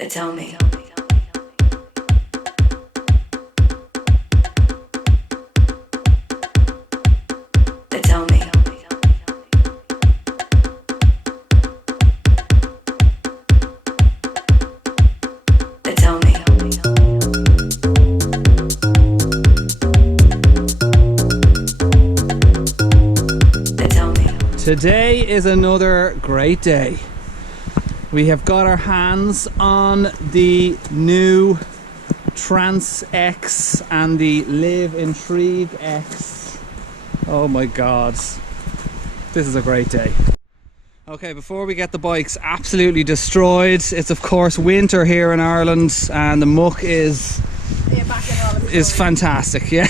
They tell me. They tell me. They tell me. They tell me. Today is another great day. We have got our hands on the new Trans X and the Live Intrigue X. Oh my god, this is a great day. Okay, before we get the bikes absolutely destroyed, it's of course winter here in Ireland and the muck is fantastic, yeah.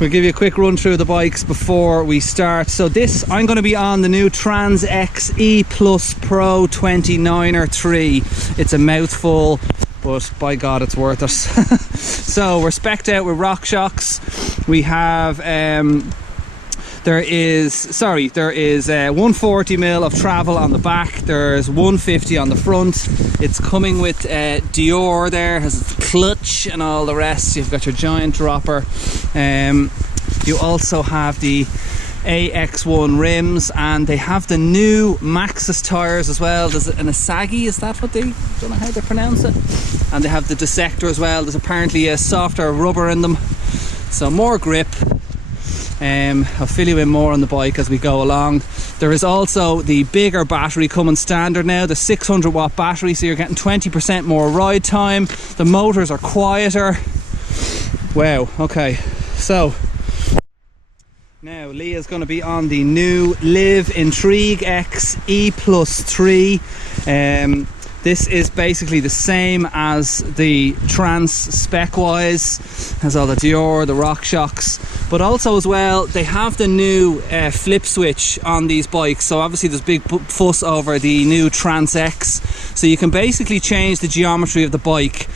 We'll give you a quick run through the bikes before we start. So I'm going to be on the new Trans X E Plus Pro 29er 3. It's a mouthful, but by God it's worth it. So we're specced out with rock shocks. We have there is 140 mil of travel on the back, there's 150 on the front. It's coming with Dior there, has its clutch and all the rest. You've got your giant dropper. You also have the AX1 rims, and they have the new Maxxis tyres as well. There's an Asagi, is that what they, don't know how they pronounce it, and they have the Dissector as well. There's apparently a softer rubber in them, so more grip. I'll fill you in more on the bike as we go along. There is also the bigger battery coming standard now, the 600 watt battery, so you're getting 20% more ride time. The motors are quieter. Wow, okay, so now Leah's going to be on the new Live Intrigue X E Plus 3. This is basically the same as the Trans spec wise, has all the Dior, the rock shocks, but also as well they have the new flip switch on these bikes. So obviously there's big fuss over the new Trans X, so you can basically change the geometry of the bike.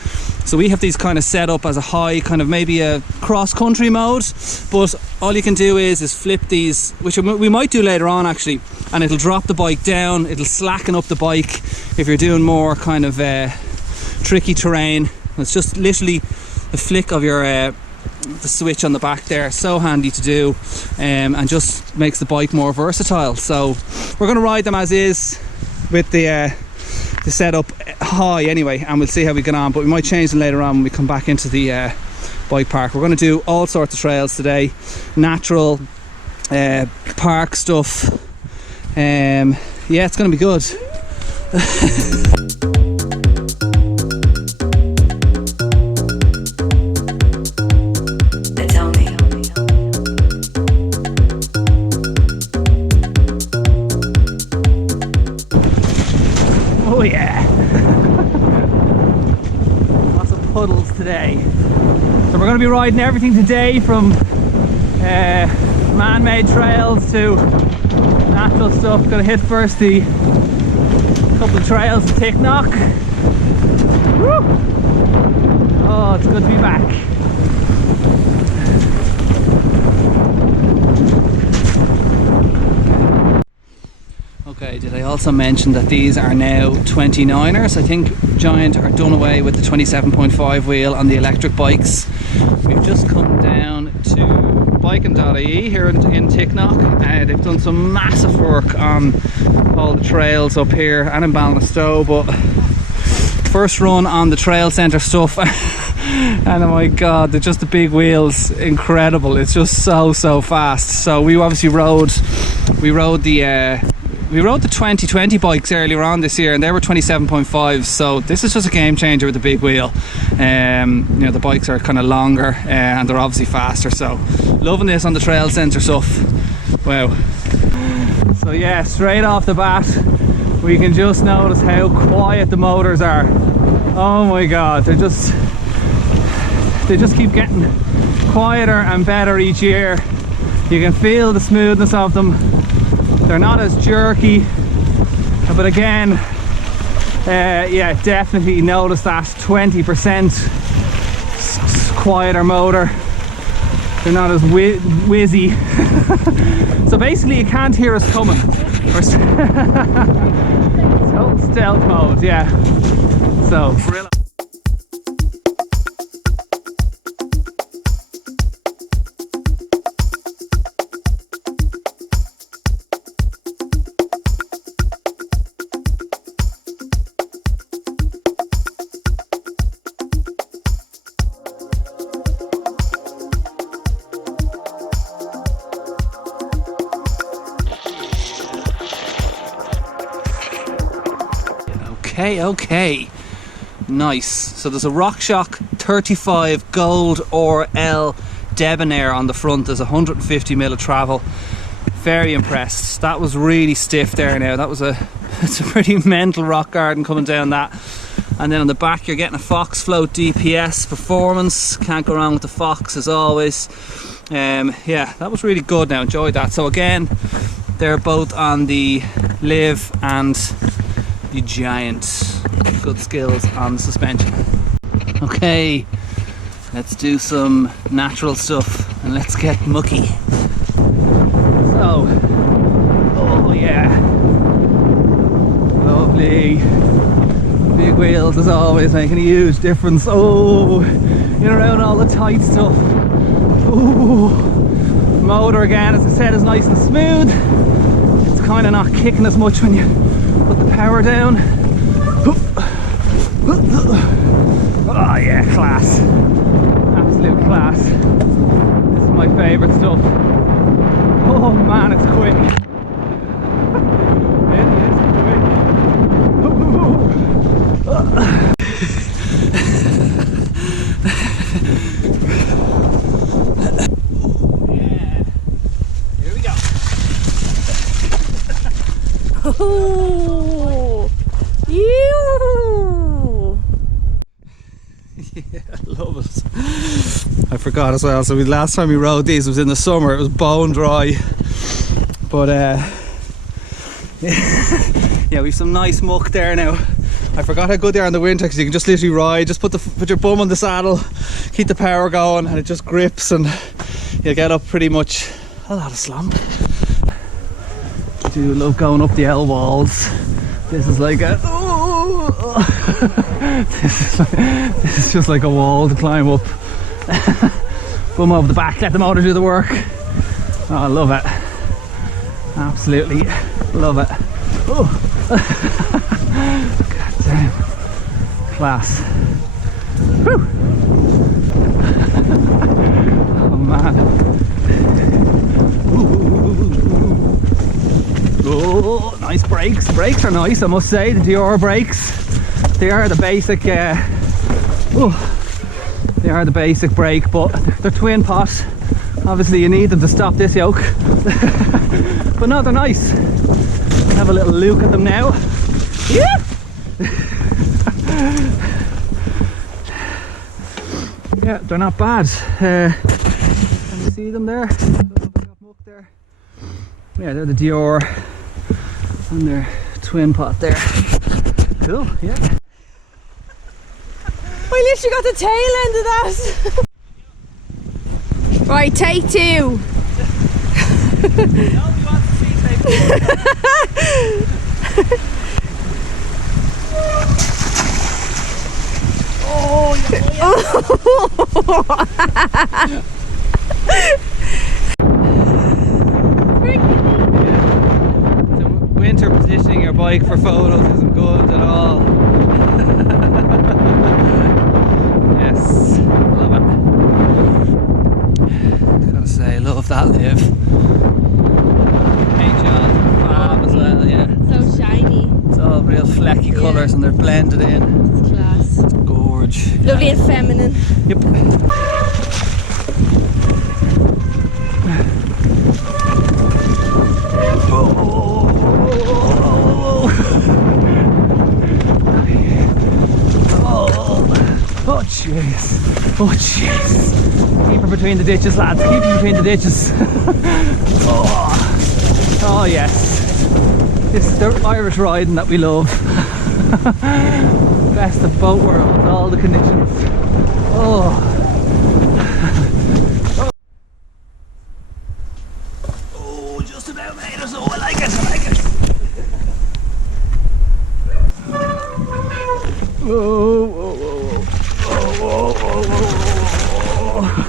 So we have these kind of set up as a high, kind of maybe a cross-country mode, but all you can do is flip these, which we might do later on actually, and it'll drop the bike down, it'll slacken up the bike if you're doing more kind of tricky terrain. It's just literally the flick of your the switch on the back there. So handy to do, and just makes the bike more versatile. So we're going to ride them as is with the setup high anyway, and we'll see how we get on, but we might change them later on when we come back into the bike park. We're going to do all sorts of trails today, natural, park stuff. Yeah, it's going to be good. They tell me. Oh yeah. Lots of puddles today. So we're going to be riding everything today, from man-made trails to natural stuff. Going to hit first the couple of trails in Ticknock. Woo! Oh, it's good to be back. Okay, did I also mention that these are now 29ers? I think Giant are done away with the 27.5 wheel on the electric bikes. We've just come down to biking.ie here in Ticknock. They've done some massive work on all the trails up here and in Ballinasloe, but first run on the trail centre stuff and oh my god, they're just the big wheels, incredible. It's just so fast. So we obviously rode the 2020 bikes earlier on this year, and they were 27.5, so this is just a game changer with the big wheel. You know, the bikes are kind of longer and they're obviously faster, so loving this on the trail centre stuff. Wow. So yeah, straight off the bat we can just notice how quiet the motors are. Oh my god, they just keep getting quieter and better each year. You can feel the smoothness of them. They're not as jerky, but again, yeah, definitely notice that 20% quieter motor. They're not as whizzy. So basically you can't hear us coming. Total stealth mode, yeah. So, grill. Okay, nice. So there's a RockShox 35 Gold or L Debonair on the front. There's 150mm of travel. Very impressed. That was really stiff there now. That was it's a pretty mental rock garden coming down that. And then on the back you're getting a Fox Float DPS performance. Can't go wrong with the Fox as always. Yeah, that was really good now. Enjoyed that. So again, they're both on the Live and the Giant. Good skills on the suspension. Okay, let's do some natural stuff and let's get mucky. So, oh yeah, lovely. Big wheels as always, making a huge difference. Oh, in around all the tight stuff. Ooh, motor again, as I said, is nice and smooth. It's kind of not kicking as much when you put the power down. Oh yeah, class. Absolute class. This is my favourite stuff. Oh man, it's quick. It is quick. Yeah. Here we go. Oh, you. Yeah, I love it. I forgot as well. So last time we rode these was in the summer. It was bone dry, but yeah, we've some nice muck there now. I forgot how good they are in the winter because you can just literally ride. Just put your bum on the saddle, keep the power going, and it just grips, and you'll get up pretty much a lot of slump. I do love going up the L walls. This is like a this is just like a wall to climb up. Bum over the back, let the motor do the work. Oh, I love it. Absolutely love it. Oh. God damn. Class. Whew. Oh man. Oh, nice brakes. Brakes are nice, I must say. The Dior brakes. They are the basic. They are the basic brake, but they're twin pot. Obviously, you need them to stop this yoke. But no, they're nice. Have a little look at them now. Yeah. Yeah, they're not bad. Can you see them there? Yeah, they're the Dior, and they're twin pot there. Cool, yeah. I literally got the tail end of that. Right, take two. Nobody wants to see take two. Oh, yeah. Winter positioning your bike for photos isn't good at all. Yes, love it. Gotta say, love that Live. Paint jobs are fab as well, yeah. So shiny. It's all real flecky colours and they're blended in. It's class. Gorge. Lovely and feminine. Yep. Oh jeez. Oh jeez. Keep her between the ditches, lads. Keep her between the ditches. Oh yes. This is the Irish riding that we love. Best of both worlds, all the conditions. Oh. Oh, just about made it, so I like it, I like it. Oh.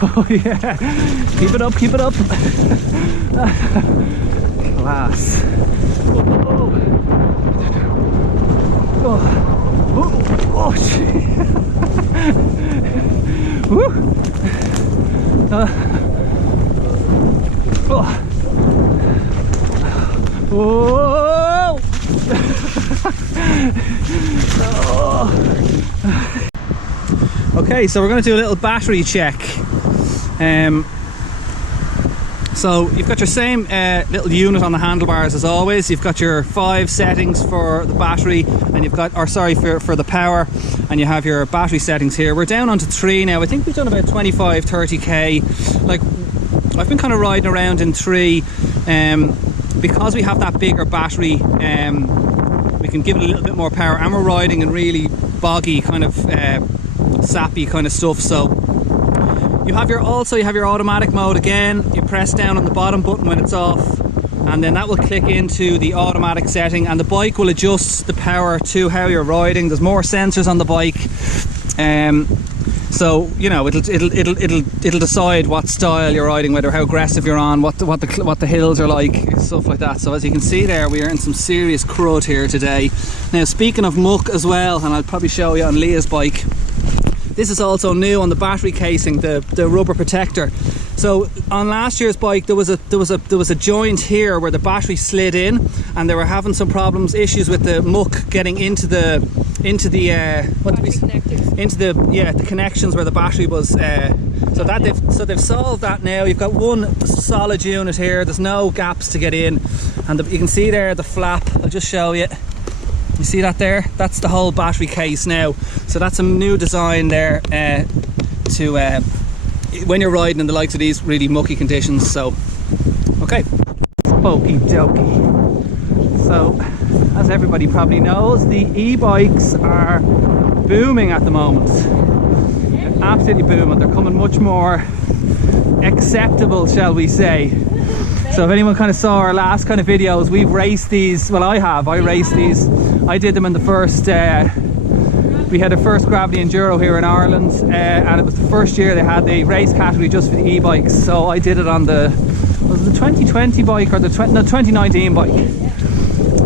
Oh, yeah. Keep it up, keep it up. Class. Oh, gee. Woo. Whoa. Okay, so we're going to do a little battery check. So you've got your same little unit on the handlebars as always. You've got your 5 settings for the battery, and you've got, or sorry, for the power, and you have your battery settings here. We're down onto 3 now. I think we've done about 25-30k. Like, I've been kind of riding around in 3. Because we have that bigger battery, we can give it a little bit more power, and we're riding in really boggy kind of sappy kind of stuff. So you have your automatic mode again. You press down on the bottom button when it's off, and then that will click into the automatic setting, and the bike will adjust the power to how you're riding. There's more sensors on the bike, so you know it'll decide what style you're riding, whether how aggressive you're on, what the hills are like, stuff like that. So as you can see there, we are in some serious crud here today. Now, speaking of muck as well, and I'll probably show you on Leah's bike, this is also new on the battery casing, the rubber protector. So on last year's bike there was a joint here where the battery slid in, and they were having some issues with the muck getting into the connections where the battery was. So they've solved that now. You've got one solid unit here. There's no gaps to get in, and you can see there the flap. I'll just show you. You see that there? That's the whole battery case now. So that's a new design there to when you're riding in the likes of these really mucky conditions. So, okay. Okie dokie. So, as everybody probably knows, the e-bikes are booming at the moment. They're absolutely booming. They're coming much more acceptable, shall we say. So if anyone kind of saw our last kind of videos, we've raced these. Well, I raced these. I did them in the first, we had a first gravity enduro here in Ireland, and it was the first year they had the race category just for the e-bikes. So I did it on was it the 2020 bike or the 2019 bike?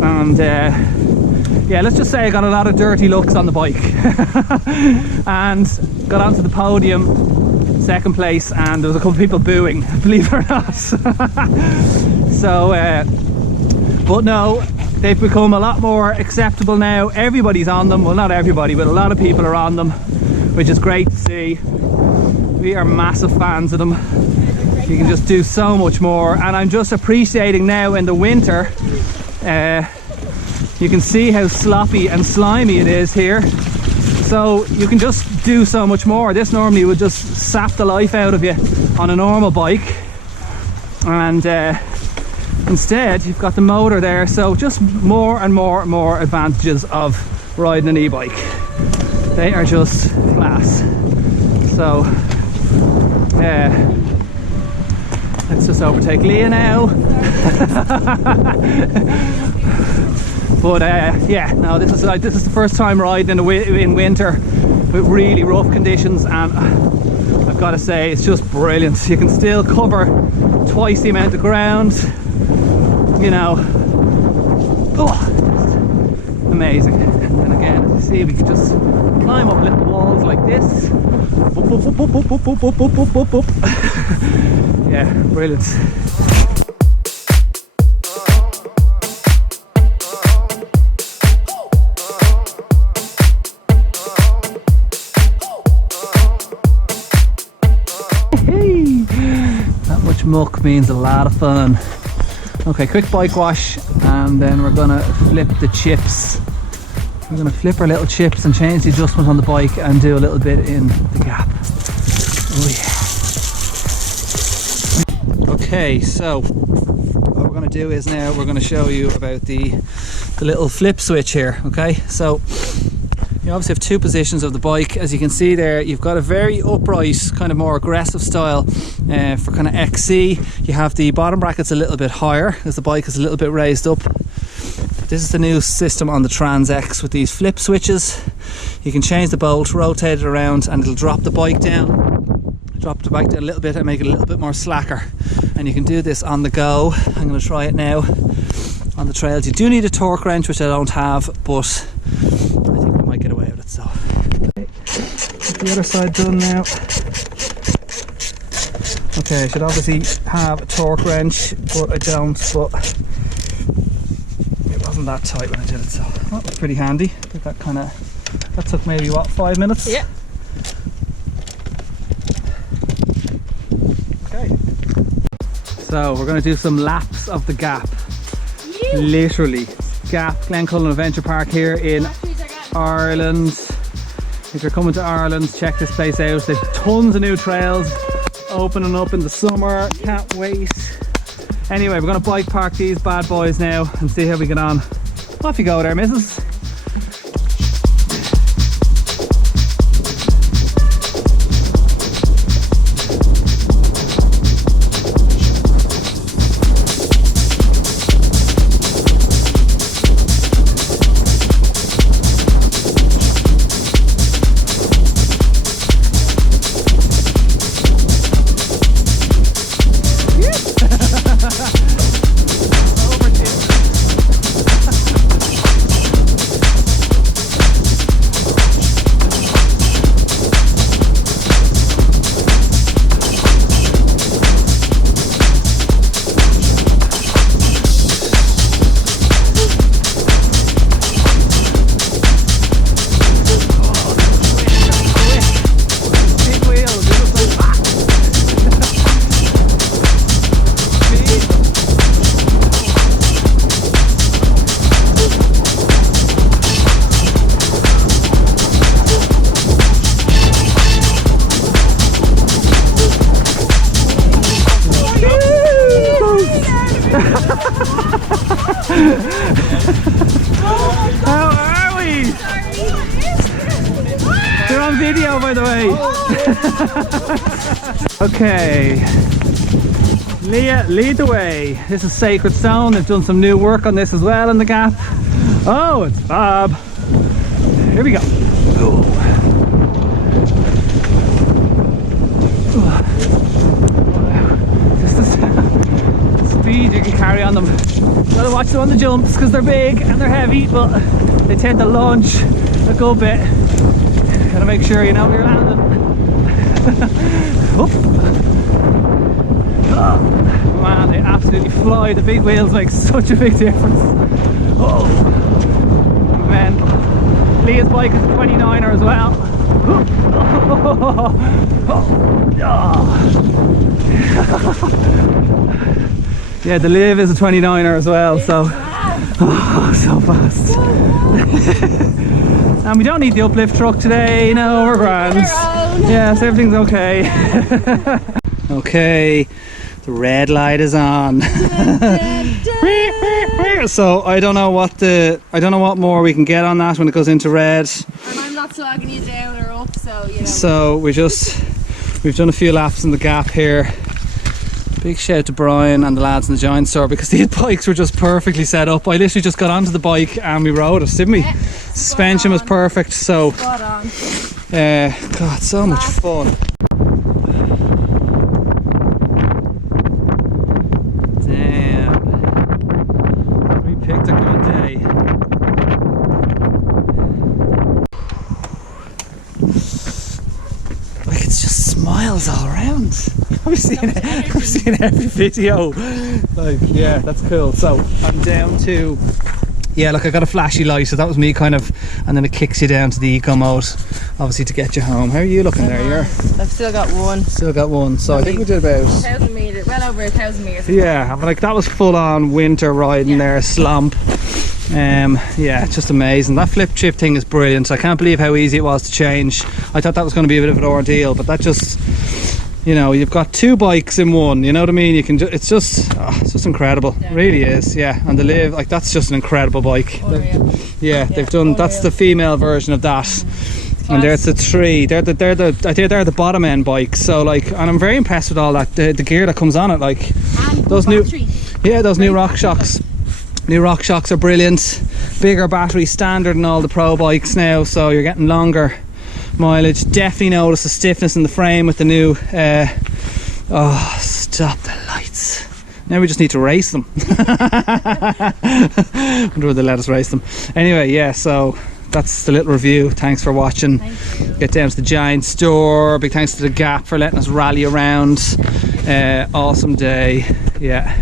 And yeah, let's just say I got a lot of dirty looks on the bike and got onto the podium, second place, and there was a couple of people booing, believe it or not. So but no, they've become a lot more acceptable now. Everybody's on them. Well, not everybody, but a lot of people are on them, which is great to see. We are massive fans of them. You can just do so much more, and I'm just appreciating now in the winter. You can see how sloppy and slimy it is here, so you can just do so much more. This normally would just sap the life out of you on a normal bike, and instead you've got the motor there, so just more and more advantages of riding an e-bike. They are just class. So let's just overtake Leah now. But yeah, no, this is the first time riding in winter with really rough conditions, and I've got to say it's just brilliant. You can still cover twice the amount of ground, you know. Oh, amazing. And again, as you see, we can just climb up little walls like this. Yeah, brilliant. That much muck means a lot of fun. Okay, quick bike wash, and then we're gonna flip the chips. We're gonna flip our little chips and change the adjustment on the bike and do a little bit in the gap. Oh yeah. Okay, so what we're gonna do is now we're gonna show you about the little flip switch here. Okay, so you obviously have two positions of the bike. As you can see there, you've got a very upright, kind of more aggressive style for kind of XC. You have the bottom brackets a little bit higher as the bike is a little bit raised up. This is the new system on the Trans X with these flip switches. You can change the bolt, rotate it around, and it'll drop the bike down. Drop the bike down a little bit and make it a little bit more slacker. And you can do this on the go. I'm going to try it now on the trails. You do need a torque wrench, which I don't have, but I think we might get away with it. So, okay. Get the other side done now. Okay, I should obviously have a torque wrench, but I don't. But it wasn't that tight when I did it, so that was pretty handy. I think that took maybe what, 5 minutes? Yeah. Okay. So we're going to do some laps of the Gap. Literally. Gap, Glencullen Adventure Park here in Ireland. If you're coming to Ireland, check this place out. There's tons of new trails opening up in the summer. Can't wait. Anyway, we're going to bike park these bad boys now and see how we get on. Off you go there, missus. How are we? You're on video, by the way. Okay. Leah, lead the way. This is Sacred Stone. They've done some new work on this as well in the Gap. Oh, it's fab. Here we go. Just the speed you can carry on them. Gotta watch them on the jumps because they're big and they're heavy, but they tend to launch a good bit. Gotta make sure you know where you're landing. Oh, man, they absolutely fly. The big wheels make such a big difference. Oh, man. Leah's bike is a 29er as well. Yeah, the Liv is a 29er as well, so so fast. And we don't need the uplift truck today. No, we're grand. Yes, everything's okay. Okay, the red light is on. So I don't know what more we can get on that when it goes into red. And I'm not slogging you down or up, so you know. So we've done a few laps in the Gap here. Big shout out to Brian and the lads in the Giant Store because these bikes were just perfectly set up. I literally just got onto the bike and we rode it, didn't we? Yeah, suspension was perfect, so spot on. God, so much fun. Damn, we picked a good day. Like, it's just smiles all around. I've seen every video. Like, yeah, that's cool. So I'm down to, yeah, look, I got a flashy light, so that was me kind of, and then it kicks you down to the eco mode, obviously, to get you home. How are you looking there? I've still got one. Still got one. So I think we did about 1,000 metres, well over 1,000 metres. Yeah, but like that was full on winter riding there, slump. Yeah, it's just amazing. That flip chip thing is brilliant. I can't believe how easy it was to change. I thought that was going to be a bit of an ordeal, but that just, you know, you've got two bikes in one, you know what I mean? You can it's just incredible. It really is. Yeah, and the Liv, like, that's just an incredible bike. Yeah, they've done, that's the female version of that. And there's the three. They're the bottom end bikes. So like, and I'm very impressed with all that, the gear that comes on it, like And those new, yeah, those new Rock Shocks. New rock shocks are brilliant. Bigger battery, standard in all the pro bikes now, so you're getting longer mileage. Definitely notice the stiffness in the frame with the new oh, stop the lights. Now we just need to race them. Wonder whether they let us race them. Anyway, yeah, so that's the little review. Thanks for watching. Thank you. Get down to the Giant store. Big thanks to the Gap for letting us rally around. Awesome day. Yeah.